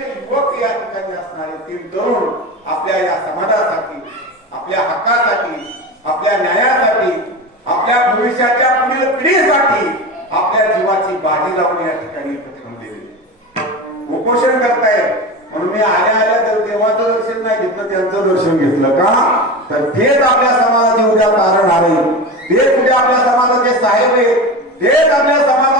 युवक या ठिकाणी असणारे तीन तरुण आपल्या या समाजासाठी आपल्या हक्कासाठी आपल्या न्यायासाठी आपल्या भविष्याच्या पुढील पिढीसाठी आपल्या जीवाची बाजी लावून या ठिकाणी इथं उपोषण करताय. म्हणून मी आल्या आल्या तर देवाचं दर्शन नाही घेतलं त्यांचं दर्शन घेतलं का? तर तेच आपल्या समाजाचे उद्या तारण आहे. तेच उद्या आपल्या समाजाचे साहेब आहेत. तेच आपल्या समाज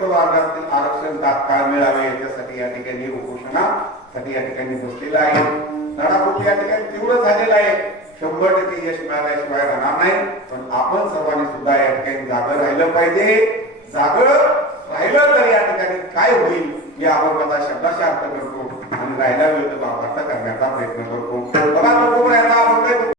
प्रवर्गातील आरक्षण तात्काळ मिळावे याच्यासाठी या ठिकाणी उपोषणासाठी या ठिकाणी बसलेला आहे. लढाकुटी या ठिकाणी तीव्र झालेला आहे. शंभर टक्के यश मिळाल्याशिवाय राहणार नाही. पण आपण सर्वांनी सुद्धा या ठिकाणी जागं राहिलं पाहिजे. जागं राहिलं तर या ठिकाणी काय होईल या आपण शब्दाशी अर्थ करतो आणि राहिला वेळ तर